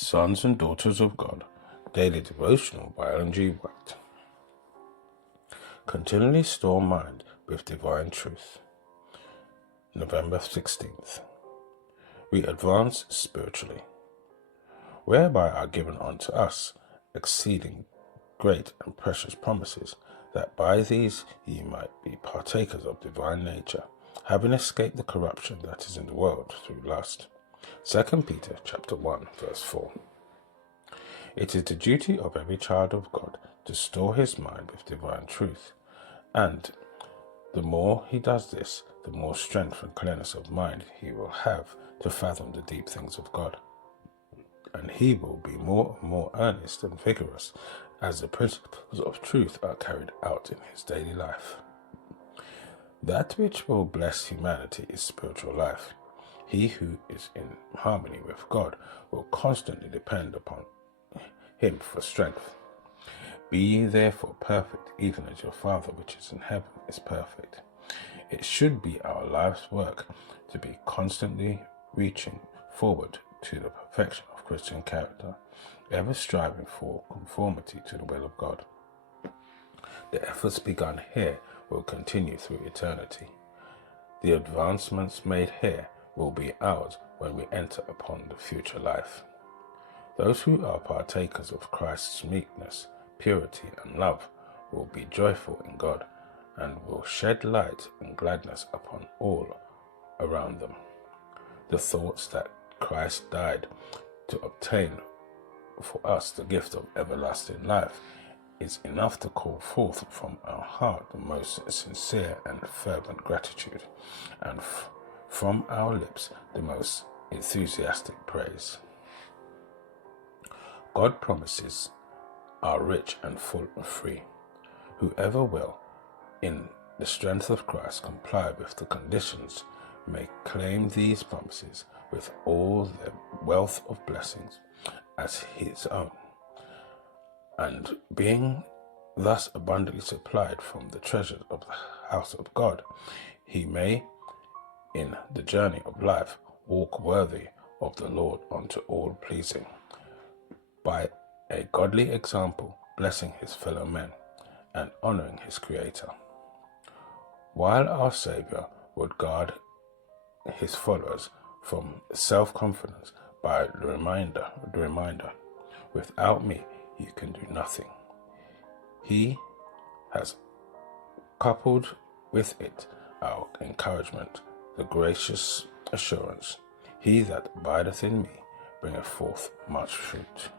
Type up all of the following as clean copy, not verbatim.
Sons and Daughters of God, Daily Devotional by Ellen G. White. Continually store mind with divine truth. November 16th. We advance spiritually, whereby are given unto us exceeding great and precious promises, that by these ye might be partakers of divine nature, having escaped the corruption that is in the world through lust. 2 Peter chapter 1 verse 4. It is the duty of every child of God to store his mind with divine truth, and the more he does this, the more strength and clearness of mind he will have to fathom the deep things of God, and he will be more and more earnest and vigorous as the principles of truth are carried out in his daily life. That which will bless humanity is spiritual life. He who is in harmony with God will constantly depend upon him for strength. Be ye therefore perfect, even as your Father which is in heaven is perfect. It should be our life's work to be constantly reaching forward to the perfection of Christian character, ever striving for conformity to the will of God. The efforts begun here will continue through eternity. The advancements made here will be ours when we enter upon the future life. Those who are partakers of Christ's meekness, purity, and love will be joyful in God and will shed light and gladness upon all around them. The thoughts that Christ died to obtain for us the gift of everlasting life is enough to call forth from our heart the most sincere and fervent gratitude, and from our lips the most enthusiastic praise. God promises are rich and full and free. Whoever will, in the strength of Christ, comply with the conditions may claim these promises with all their wealth of blessings as his own, and being thus abundantly supplied from the treasures of the house of God, he may, in the journey of life, walk worthy of the Lord unto all pleasing, by a godly example, blessing his fellow men and honoring his Creator. While our Savior would guard his followers from self-confidence by the reminder, without me you can do nothing, he has coupled with it our encouragement, the gracious assurance, he that abideth in me bringeth forth much fruit.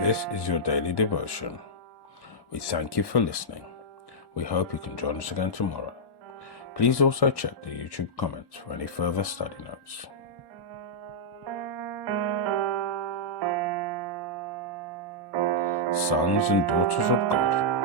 This is your daily devotion. We thank you for listening. We hope you can join us again tomorrow. Please also check the YouTube comments for any further study notes. Sons and Daughters of God,